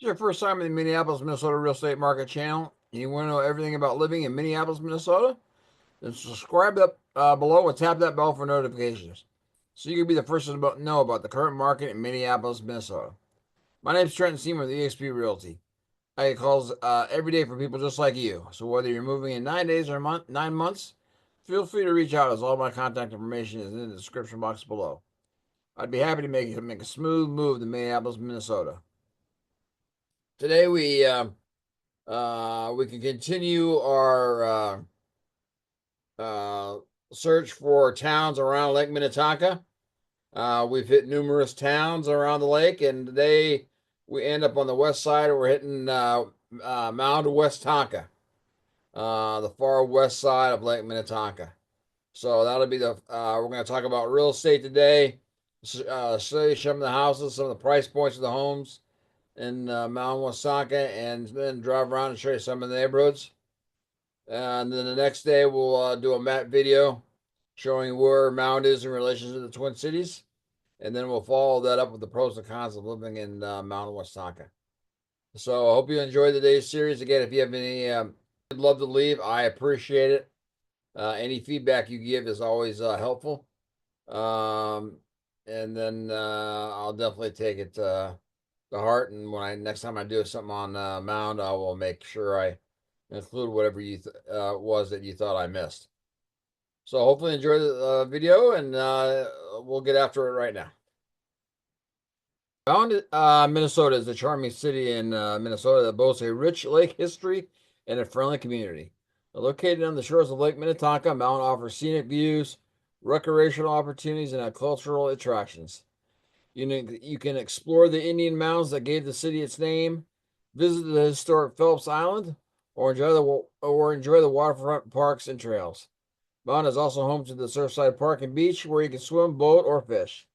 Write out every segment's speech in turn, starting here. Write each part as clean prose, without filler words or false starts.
It's your first time in the Minneapolis, Minnesota real estate market channel, and you want to know everything about living in Minneapolis, Minnesota? Then subscribe up below and tap that bell for notifications so you can be the first to know about the current market in Minneapolis, Minnesota. My name is Trenton Seymour with eXp Realty. I get calls every day from people just like you. So whether you're moving in 9 days or 9 months, feel free to reach out as all my contact information is in the description box below. I'd be happy to make a smooth move to Minneapolis, Minnesota. Today we can continue our uh, search for towns around Lake Minnetonka. We've hit numerous towns around the lake, and today we end up on the west side. We're hitting Mound Tonka, the far west side of Lake Minnetonka. So that'll be we're going to talk about real estate today, show you some of the houses, some of the price points of the homes in Mound Tonka, and then drive around and show you some of the neighborhoods. And then the next day we'll do a map video showing where Mound is in relation to the Twin Cities. And then we'll follow that up with the pros and cons of living in Mound Tonka. So I hope you enjoyed today's series. Again, if you have any, I'd love to leave. I appreciate it. Any feedback you give is always helpful. Um, and then I'll definitely take it to heart. And next time I do something on Mound, I will make sure I include whatever you was that you thought I missed. So hopefully enjoy the video, and we'll get after it right now. Mound, Minnesota is a charming city in Minnesota that boasts a rich lake history and a friendly community. Located on the shores of Lake Minnetonka, Mound offers scenic views, recreational opportunities, and cultural attractions. You can explore the Indian mounds that gave the city its name, visit the historic Phillips Island, or enjoy the waterfront parks and trails. Mound is also home to the Surfside Park and Beach, where you can swim, boat, or fish.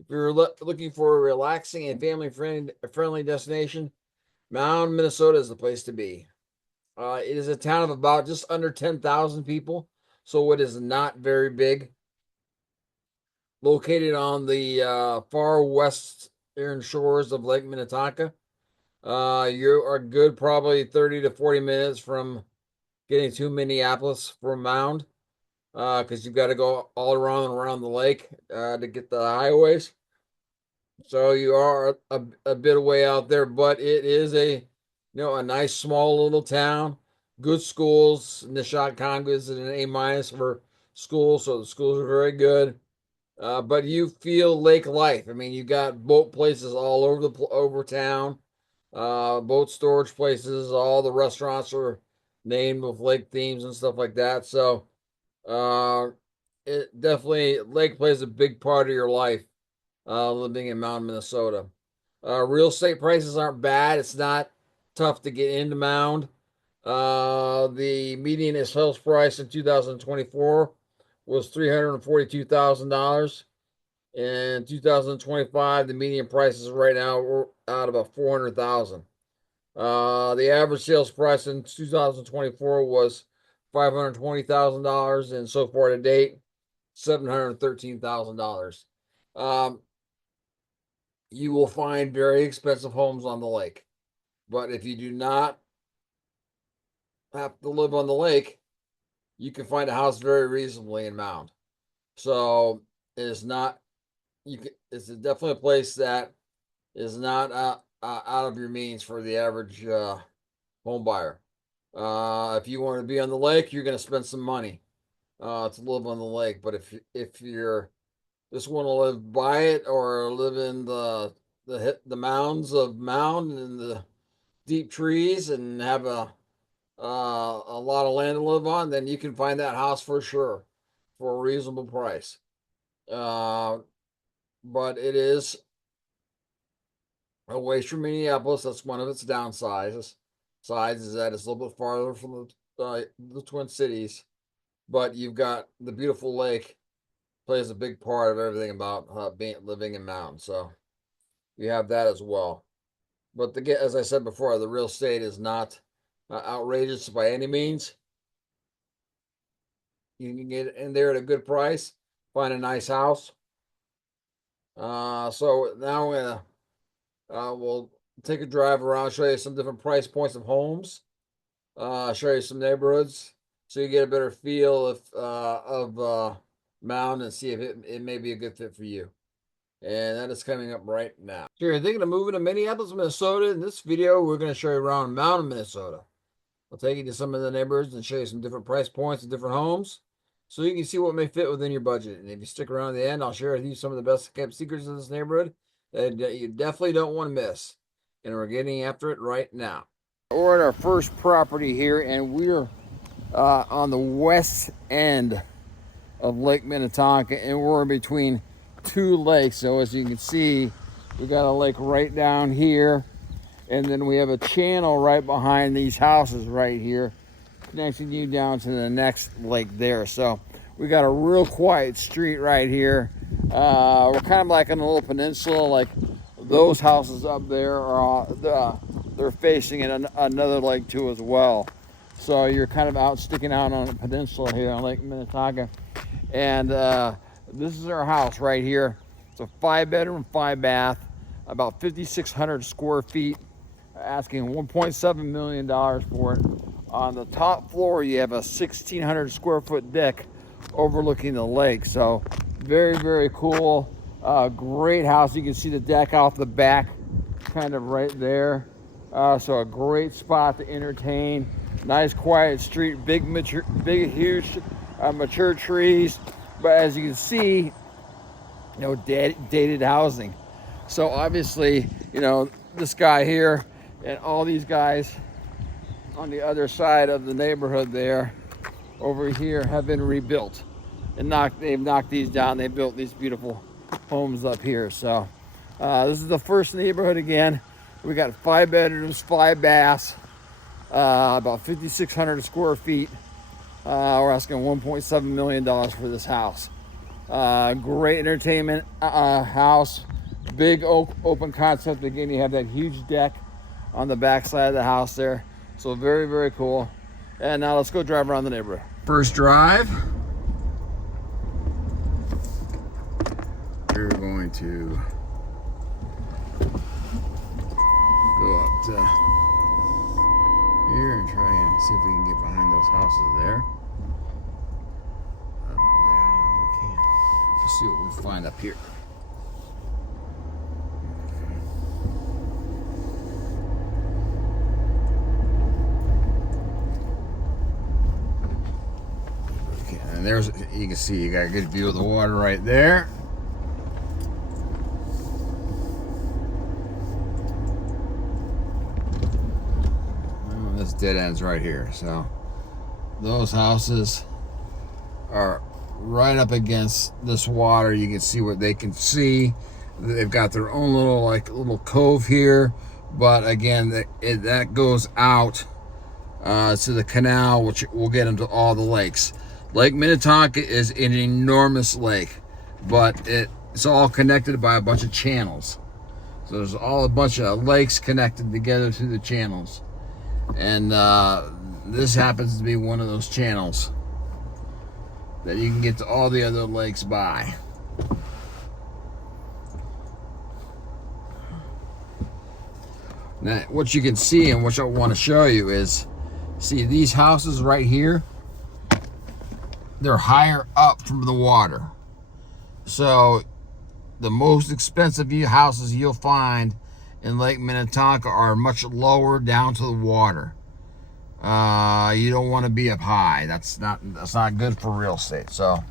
If you're looking for a relaxing and family-friendly destination, Mound, Minnesota is the place to be. It is a town of about just under 10,000 people, so it is not very big. Located on the far western shores of Lake Minnetonka, you are good probably 30 to 40 minutes from getting to Minneapolis from Mound, because you've got to go all around the lake to get the highways. So you are a bit away out there, but it is a nice small little town, good schools. Nishat is an A- for schools, so the schools are very good. But you feel lake life. I mean, you got boat places all over town, boat storage places. All the restaurants are named with lake themes and stuff like that. So, uh, it definitely lake plays a big part of your life living in Mound, Minnesota. Real estate prices aren't bad. It's not tough to get into Mound. The median sales price in 2024 was $342,000. In 2025, the median prices right now are out about 400,000. The average sales price in 2024 was $520,000, and so far to date, $713,000. You will find very expensive homes on the lake. But if you do not have to live on the lake, you can find a house very reasonably in Mound. So it is not it's definitely a place that is not out of your means for the average home buyer. If you want to be on the lake, you're going to spend some money to live on the lake. But if you're just want to live by it or live in the mounds of Mound and the deep trees and have a lot of land to live on, then you can find that house for sure for a reasonable price. Uh, but it is away from Minneapolis. That's one of its downsides. Sides is that it's a little bit farther from the Twin Cities, but you've got the beautiful lake plays a big part of everything about living in mountains. So you have that as well. But as I said before, the real estate is not outrageous by any means. You can get in there at a good price, find a nice house. So now we'll take a drive around, show you some different price points of homes, show you some neighborhoods, so you get a better feel of Mound and see if it may be a good fit for you. And that is coming up right now. So you're thinking of moving to Minneapolis, Minnesota. In this video, we're going to show you around Mound, Minnesota. I'll take you to some of the neighborhoods and show you some different price points and different homes, so you can see what may fit within your budget. And if you stick around to the end, I'll share with you some of the best kept secrets in this neighborhood that you definitely don't want to miss. And we're getting after it right now. We're at our first property here, and we're on the west end of Lake Minnetonka, and we're in between two lakes. So as you can see, we got a lake right down here, and then we have a channel right behind these houses right here, connecting you down to the next lake there. So we got a real quiet street right here. We're kind of like on a little peninsula, like those houses up there are they're facing another lake too as well. So you're kind of out sticking out on a peninsula here on Lake Minnetonka. And this is our house right here. It's a 5-bedroom, 5-bath, about 5,600 square feet. Asking $1.7 million for it. On the top floor, you have a 1,600 square foot deck overlooking the lake. So very, very cool. Great house. You can see the deck off the back, kind of right there. So a great spot to entertain. Nice quiet street, big huge mature trees. But as you can see, dated housing. So obviously, this guy here and all these guys on the other side of the neighborhood there over here have been rebuilt, and they've knocked these down. They built these beautiful homes up here. So this is the first neighborhood. Again, we got 5 bedrooms, 5 baths, about 5,600 square feet. We're asking $1.7 million for this house. Great entertainment house, big open concept. Again, you have that huge deck on the back side of the house there. So very, very cool. And now let's go drive around the neighborhood. First drive. We're going to go up to here and try and see if we can get behind those houses there. Up there, we can. Let's see what we find up here. And there's, you can see, you got a good view of the water right there. And this dead ends right here. So those houses are right up against this water. You can see what they can see. They've got their own little cove here, but again, that goes out to the canal, which will get into all the lakes. Lake Minnetonka is an enormous lake, but it's all connected by a bunch of channels. So there's all a bunch of lakes connected together through the channels. And this happens to be one of those channels that you can get to all the other lakes by. Now, what you can see and what I want to show you is, see these houses right here? They're higher up from the water. So the most expensive houses you'll find in Lake Minnetonka are much lower down to the water. You don't want to be up high. That's not good for real estate. So all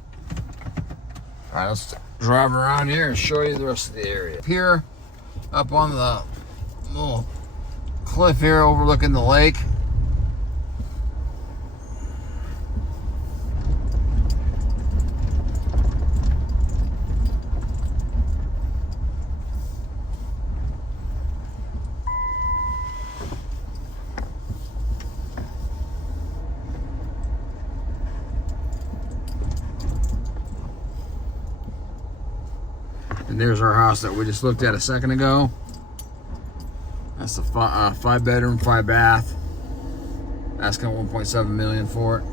right, let's drive around here and show you the rest of the area. Here, up on the little cliff here overlooking the lake, and there's our house that we just looked at a second ago. That's a 5-bedroom, 5-bath. Asking $1.7 million for it.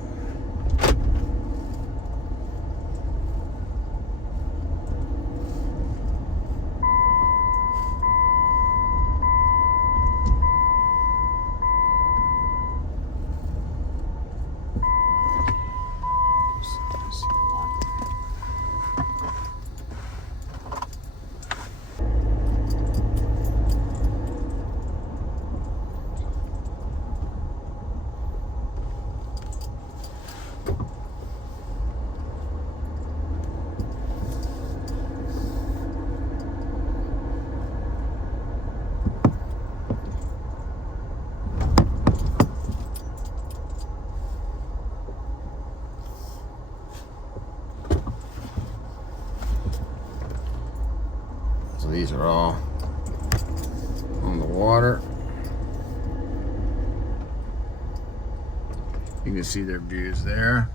You can see their views there.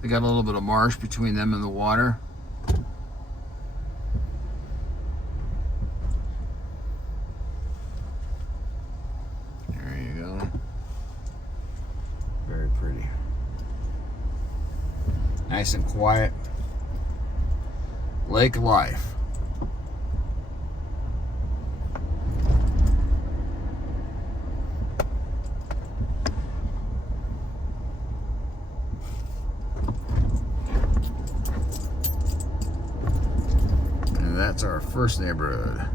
They got a little bit of marsh between them and the water. There you go. Very pretty. Nice and quiet. Lake life. And that's our first neighborhood.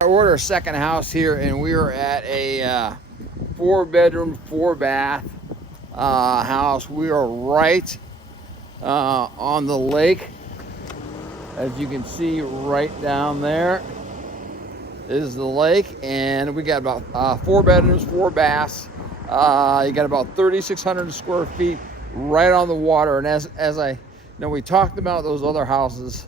I ordered a second house here, and we are at a 4-bedroom, 4-bath house. We are right on the lake. As you can see right down there is the lake, and we got about 4 bedrooms, 4 baths. You got about 3,600 square feet right on the water. And as I know, we talked about those other houses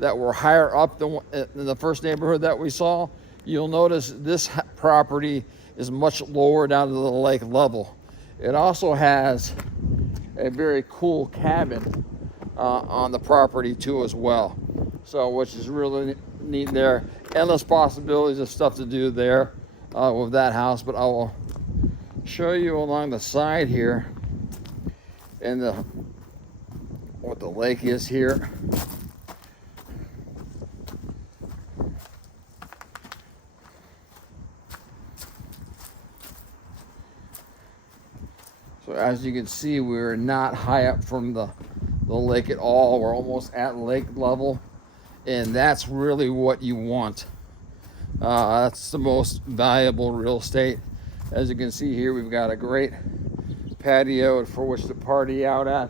that were higher up than the first neighborhood that we saw. You'll notice this property is much lower down to the lake level. It also has a very cool cabin on the property too as well. So, which is really neat there. Endless possibilities of stuff to do there with that house, but I will show you along the side here and what the lake is here. So as you can see, we're not high up from the lake at all. We're almost at lake level, and that's really what you want. That's the most valuable real estate. As you can see here, we've got a great patio for which to party out at,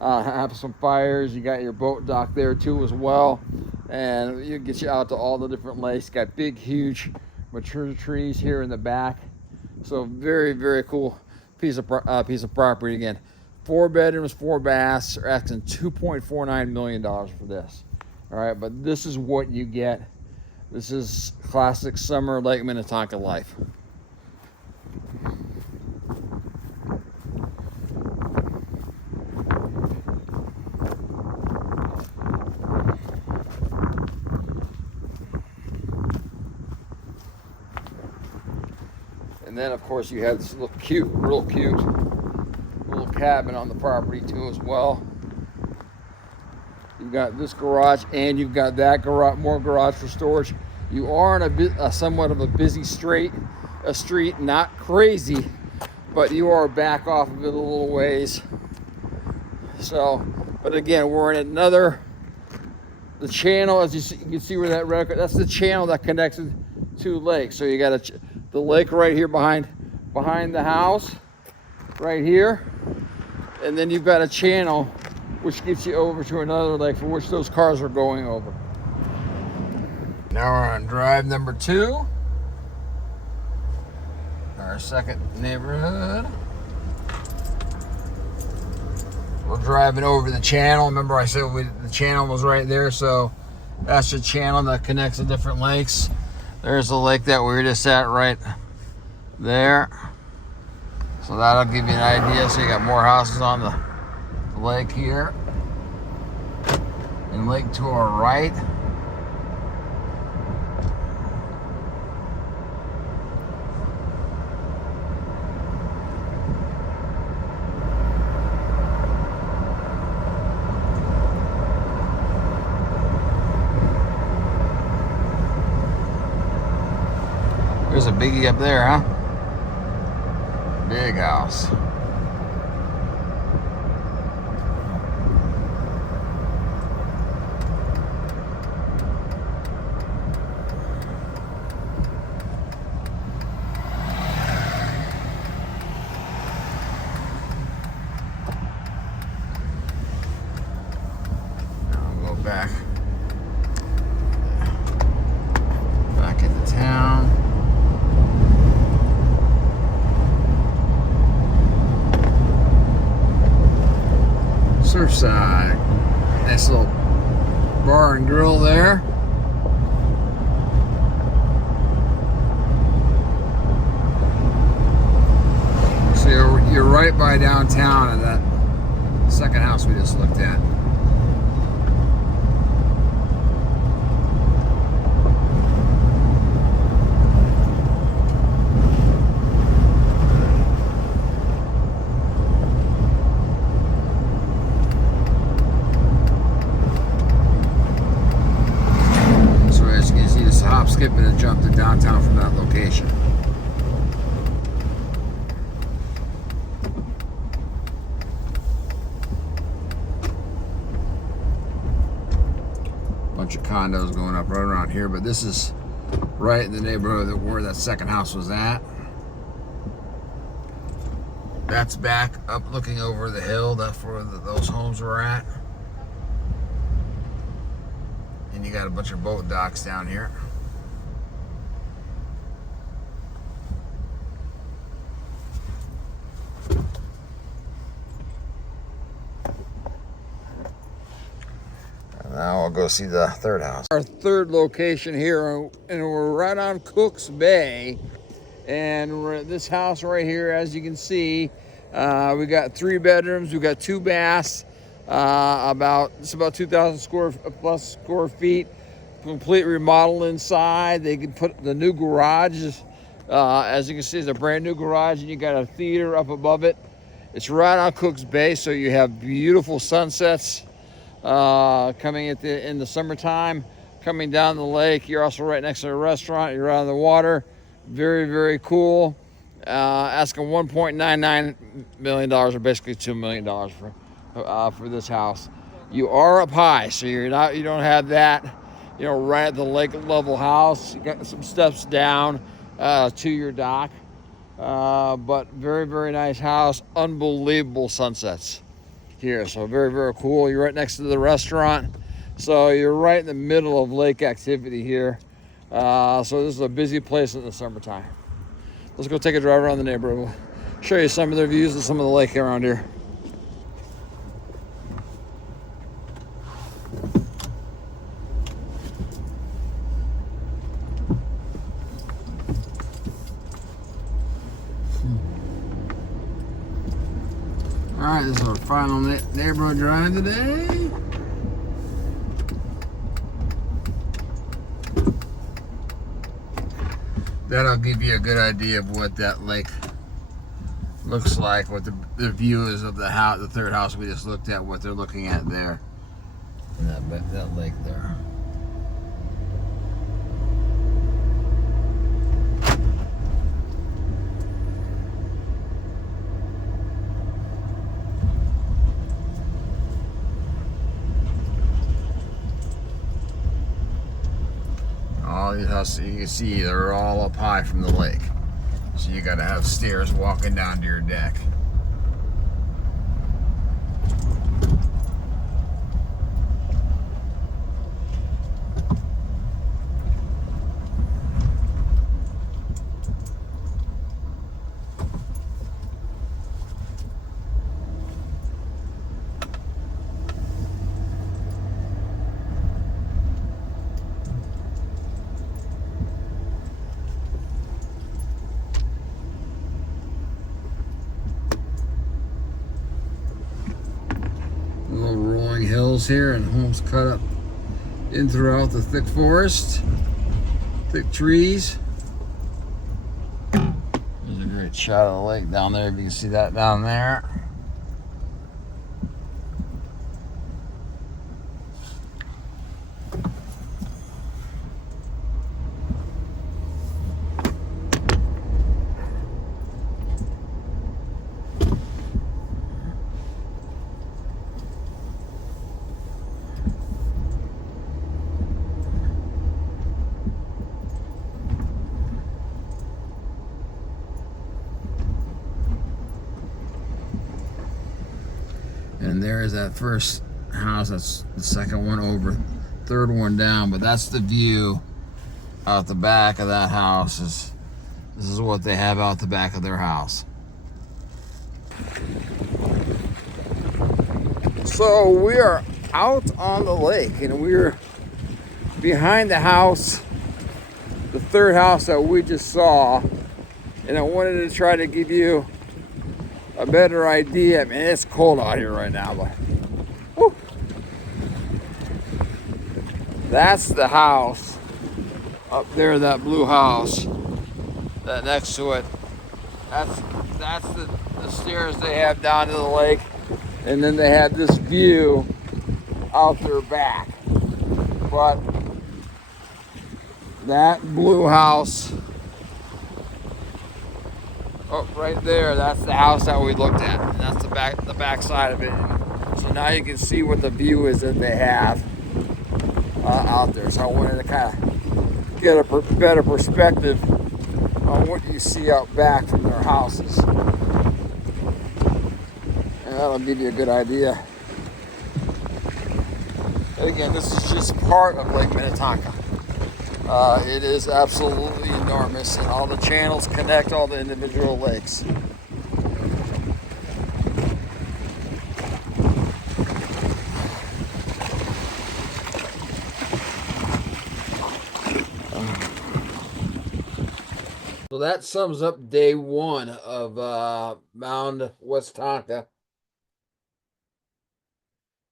have some fires. You got your boat dock there too as well, and you get you out to all the different lakes. Got big, huge, mature trees here in the back. So very, very cool piece of property. Again, 4 bedrooms, 4 baths. Are asking $2.49 million for this. All right, but this is what you get. This is classic summer Lake Minnetonka life. And then of course you have this real cute little cabin on the property too as well. You've got this garage, and you've got that garage, more garage for storage. You are in somewhat of a busy street, not crazy, but you are back off of it a little ways. So, but again, we're in the channel, as you can see where that red, that's the channel that connects it to lake. So you got the lake right here behind the house, right here, and then you've got a channel which gets you over to another lake for which those cars are going over. Now we're on drive number 2, our second neighborhood. We're driving over the channel. Remember I said the channel was right there, so that's the channel that connects the different lakes. There's the lake that we were just at right there. So that'll give you an idea. So you got more houses on the lake here, and lake to our right. There's a biggie up there, huh? Big house. Back into town. Surfside. Nice little bar and grill there. right by downtown and that second house we just looked at. So as you can see, just hop, skip, and jump to downtown from that location. Bunch of condos going up right around here, but this is right in the neighborhood where that second house was at. That's back up looking over the hill. That's where those homes were at. And you got a bunch of boat docks down here. Now I'll go see the third house. Our third location here, and we're right on Cook's Bay. And we're at this house right here, as you can see. We got 3 bedrooms, we got 2 baths, it's about 2,000 plus square feet. Complete remodel inside. They can put the new garage, as you can see, it's a brand new garage, and you got a theater up above it. It's right on Cook's Bay, so you have beautiful sunsets. Coming in the summertime, coming down the lake. You're also right next to a restaurant. You're out on the water. Very, very cool. Asking $1.99 million, or basically $2 million for this house. You are up high, so you don't have that, right at the lake level house. You got some steps down to your dock, but very, very nice house. Unbelievable sunsets here, so very, very cool. You're right next to the restaurant, so you're right in the middle of lake activity here. So this is a busy place in the summertime. Let's go take a drive around the neighborhood. We'll show you some of the views of some of the lake around here. All right, this is our final neighborhood drive today. That'll give you a good idea of what that lake looks like, what the view is of the house, the third house we just looked at, what they're looking at there, and that lake there. All these houses you can see, they're all up high from the lake. So you gotta have stairs walking down to your deck. Little rolling hills here, and homes cut up in throughout the thick forest, thick trees. There's a great shot of the lake down there, if you can see that down there. And there's that first house. That's the second one over, third one down. But that's the view out the back of that house. This is what they have out the back of their house. So we are out on the lake, and we're behind the house, the third house that we just saw. And I wanted to try to give you a better idea. I mean, it's cold out here right now, but whew, that's the house up there, that blue house that next to it. That's that's the stairs they have down to the lake, and then they have this view out their back. But that blue house, oh, right there, that's the house that we looked at, and that's the back side of it. So now you can see what the view is that they have out there. So I wanted to kind of get a better perspective on what you see out back from their houses, and that'll give you a good idea. And again, this is just part of Lake Minnetonka. It is absolutely enormous, and all the channels connect all the individual lakes. So that sums up day one of Mound Westonka.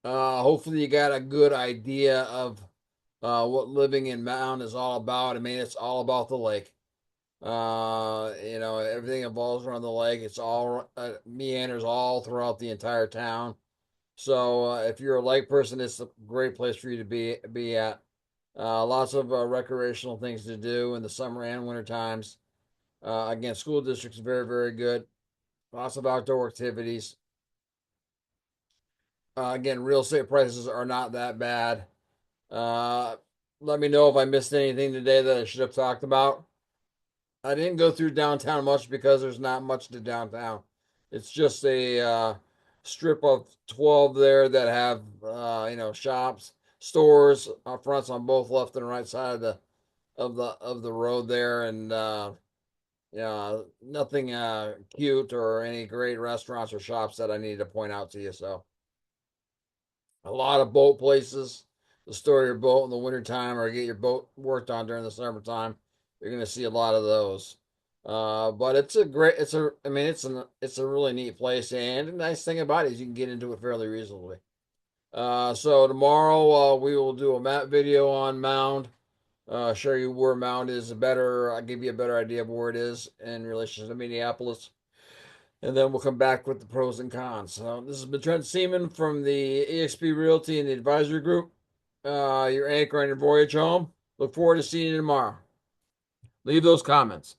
Hopefully you got a good idea of what living in Mound is all about. I mean, it's all about the lake. Everything evolves around the lake. It's all meanders all throughout the entire town. So if you're a lake person, it's a great place for you to be at. Lots of recreational things to do in the summer and winter times. Again, school district's very, very good. Lots of outdoor activities. Again, real estate prices are not that bad. Uh, Let me know if I missed anything today that I should have talked about. I didn't go through downtown much because there's not much to downtown. It's just a strip of 12 there that have shops, stores, fronts on both left and right side of the road there, and nothing cute or any great restaurants or shops that I need to point out to you. So a lot of boat places to store your boat in the wintertime or get your boat worked on during the summertime. You're going to see a lot of those. But it's a really neat place, and the nice thing about it is you can get into it fairly reasonably. So tomorrow we will do a map video on Mound. Show you where Mound is better. I'll give you a better idea of where it is in relation to Minneapolis. And then we'll come back with the pros and cons. So this has been Trent Seaman from the eXp Realty and the Advisory Group. Your anchor on your voyage home. Look forward to seeing you tomorrow. Leave those comments.